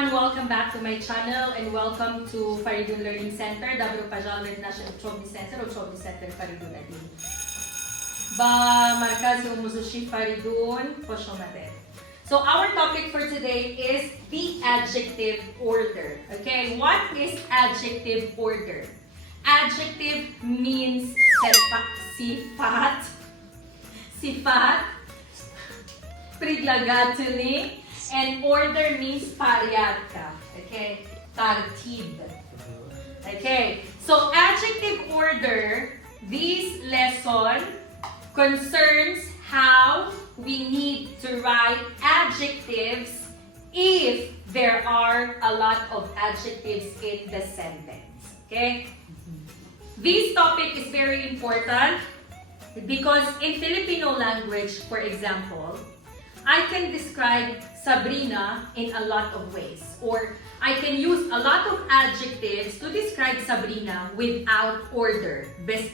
everyone, welcome back to my channel and welcome to Faridun Learning Center, Dabro International Chobni Center or Chobni Center Faridun Adin. Ba markaz umuzushi Faridun Poshomade. So our topic for today is the adjective order. Okay, what is adjective order? Adjective means sifat, priлагательных, and order means порядка. Okay, тартиби. Okay, so adjective order, this lesson concerns how we need to write adjectives if there are a lot of adjectives in the sentence. Okay? This topic is very important because in Filipino language, for example, I can describe Sabrina in a lot of ways, or I can use a lot of adjectives to describe Sabrina without order, bez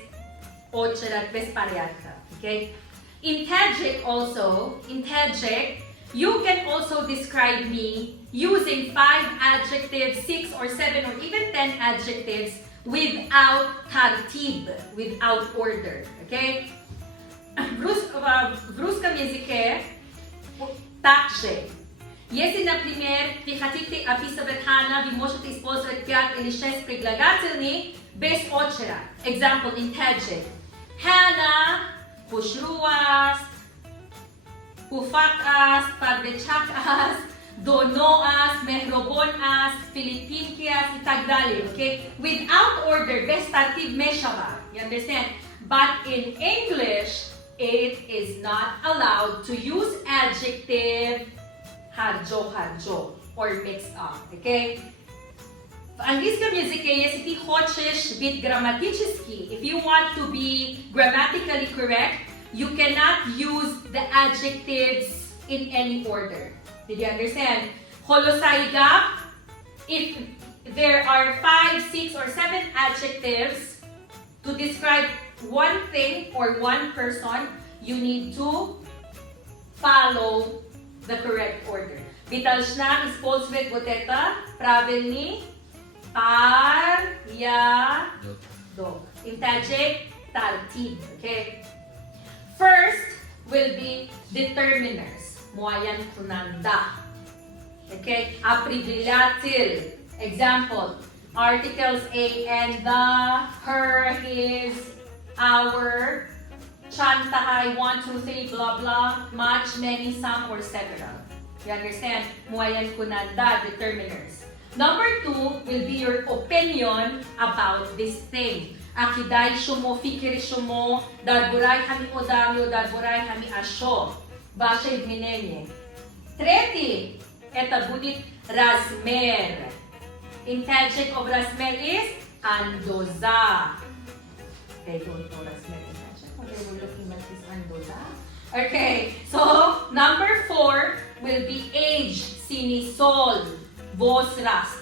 ocherat, bez pariadka. Okay? In Tajik also, you can also describe me using 5 adjectives, 6 or 7 or even 10 adjectives without tartib, without order. Okay? В русском языке также. Если, например, вы хотите описывать Хана, вы можете использовать 5 или 6 прилагательных без очереди. Example in Tajik. Hana Pushruas, Pufakas, Padrechakas, Donoas, Mehrobonas, Filipinkias, itagdali. Okay? Without order, best tartib meshava. You understand? But in English, it is not allowed to use adjective harjo or mixed up. Okay? В английском языке, если ты хочешь быть грамматически, if you want to be grammatically correct, you cannot use the adjectives in any order. Did you understand? Holosaiga, if there are 5, 6, or 7 adjectives to describe one thing or one person, you need to follow the correct order. Vitalshna использовать вот это правильный порядок. In Tajik, tartib. Okay? First will be determiners. Muayan kunanda. Okay? Aprivilatil. Example. Articles a and the, her, his, our, chantahay, 1, 2, 3, blah, blah, much, many, some, or several. You understand? Muayan kunanda, determiners. Number 2 will be your opinion about this thing. Akiday shumo, fikiri shumo, darburay hami odamyo, darburay hami asho. Bashay minenye. Treti, eta bunit razmer. In Tajik of razmer is andoza. They don't know razmer in Tajik. They were looking at this andoza. Okay, so number 4 will be age, sinisol. Voz rast.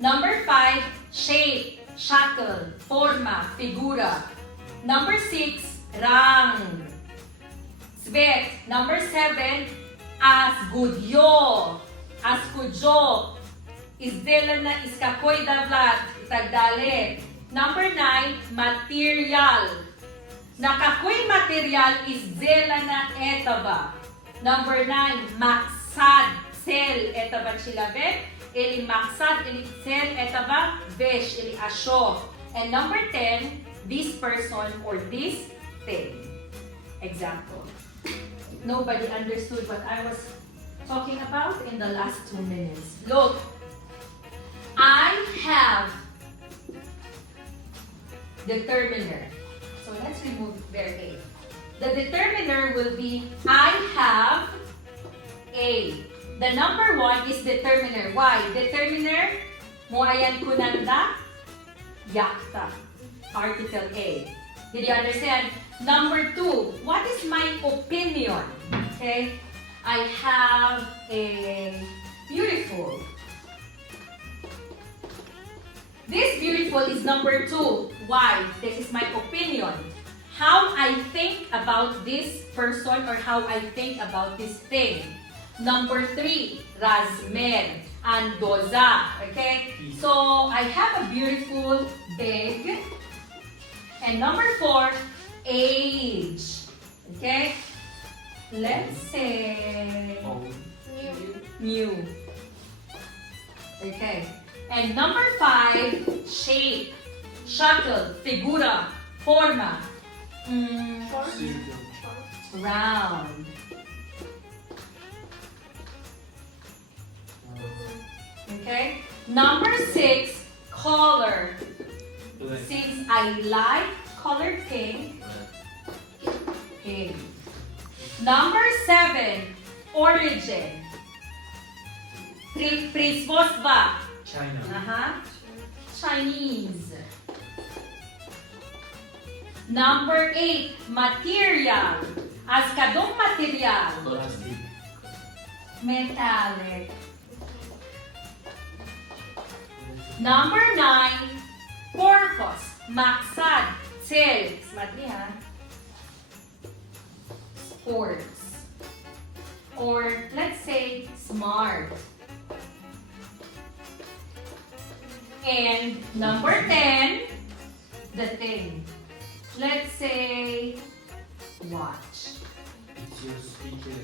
Number 5, shape, shackle, forma, figura. Number 6, rang. Svet. Number 7, asgudyo. Asgudyo. Izdelana iskakoy davlat. Itagdale. Number 9, material. Nakakoy material izdelana etaba. Number 9, maksad. Sel etava chilavet, eli maksad, eli sel etava vesh, eli asho. And number 10, this person or this thing. Example. Nobody understood what I was talking about in the last 2 minutes. Look, I have determiner. So let's remove their A. The determiner will be I have A. The number 1 is determiner. Why? Determiner, muayan kunanda, yakta. Article A. Did you understand? Number 2, what is my opinion? Okay? I have a beautiful. This beautiful is number 2. Why? This is my opinion. How I think about this person or how I think about this thing. Number 3, razmer. andoza. Okay? So, I have a beautiful big. And number 4, age. Okay? Let's say new. Okay. And number 5, shape. Shuttle, figura, forma. Round. Okay. Number 6, color. Since I like color pink, pink. Number 7, origin. Производство. China. Chinese. Number 8, material. Kadong material. Dushanbe. Metallic. Number 9, purpose. Maksad. Cel. Smartly, ha? Sports. Or let's say smart. And number 10, the thing. Let's say watch. It's your speaker.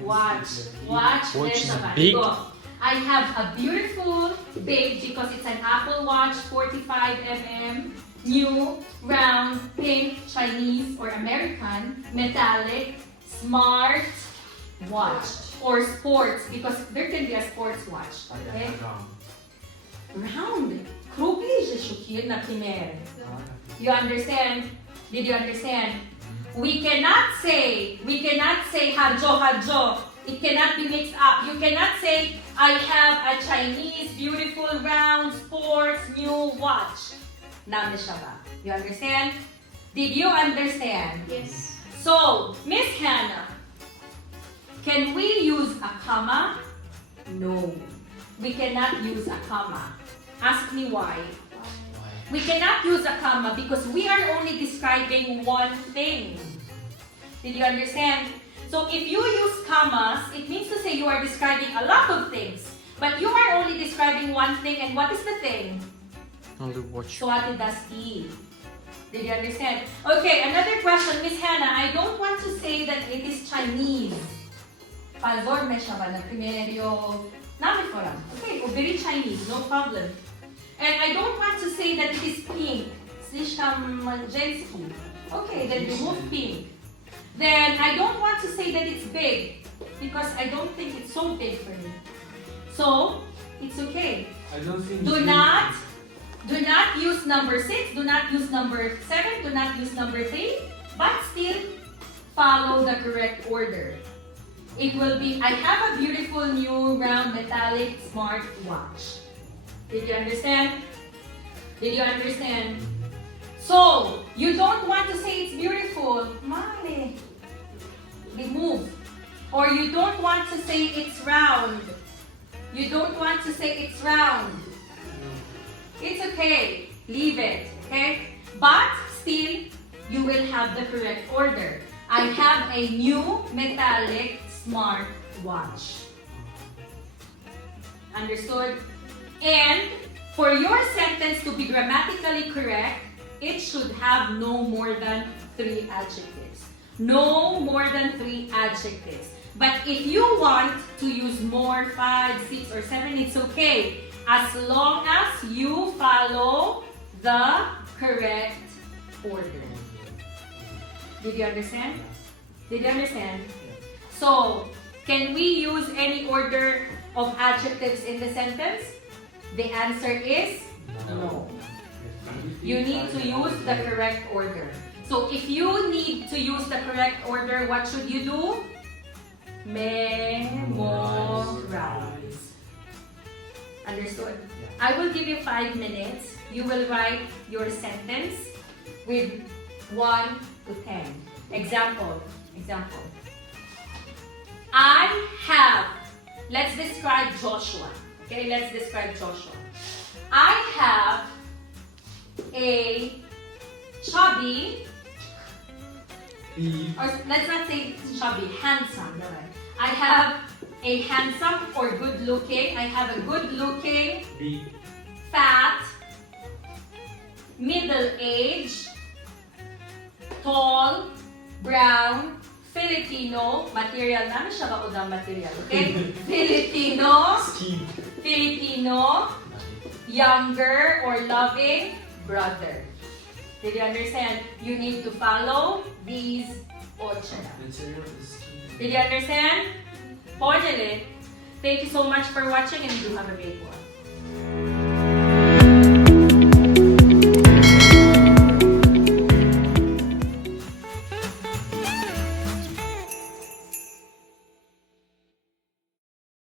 Watch. Watch is There's a big. go. I have a beautiful big because it's an Apple Watch 45 mm, new, round, pink, Chinese or American, metallic, smart watch. Or sports because there can be a sports watch. Okay? Round. Krupi je shukir na primer. You understand? Did you understand? We cannot say harjo. It cannot be mixed up. You cannot say, I have a Chinese, beautiful, round, sports, new watch. Name siya ba? You understand? Did you understand? Yes. So, Miss Hannah, can we use a comma? No. We cannot use a comma. Ask me why. We cannot use a comma because we are only describing one thing. Did you understand? So if you use commas, it means to say you are describing a lot of things. But you are only describing one thing, and what is the thing? Only watch. Swati dasti. Did you understand? Okay, another question, Miss Hannah. I don't want to say that it is Chinese. Palvor me siya ba na primeryo? Nami ko lang. Okay, o very Chinese, no problem. And I don't want to say that it is pink. Slishkam Manjensky. Okay, then remove pink. Then I don't want to say that it's big because I don't think it's so big for me. So, it's okay. I don't think Do not use number 6, do not use number 7, do not use number 3, but still follow the correct order. It will be, I have a beautiful new round metallic smart watch. Did you understand? Did you understand? So, you don't want to say it's beautiful. Mali. Remove. Or you don't want to say it's round. You don't want to say it's round. It's okay. Leave it. Okay? But still, you will have the correct order. I have a new metallic smart watch. Understood? And for your sentence to be grammatically correct, it should have no more than 3 adjectives. No more than 3 adjectives. But if you want to use more, 5, 6, or 7, it's okay. As long as you follow the correct order. Did you understand? Did you understand? So, can we use any order of adjectives in the sentence? The answer is no. You need to use the correct order. So if you need to use the correct order, what should you do? Memorize. Understood? I will give you 5 minutes. You will write your sentence with 1 to 10. Example. I have. Let's describe Joshua. Okay, let's describe Joshua. I have a chubby, or let's not say chubby, handsome. I have A handsome or good looking. I have a good looking, B. fat, middle age, tall, brown, Filipino, material namin siya ba udang material, okay? Filipino, younger or loving brother. Did you understand? You need to follow these 8. Material is skin. Did you understand? Thank you so much for watching and do have a great one.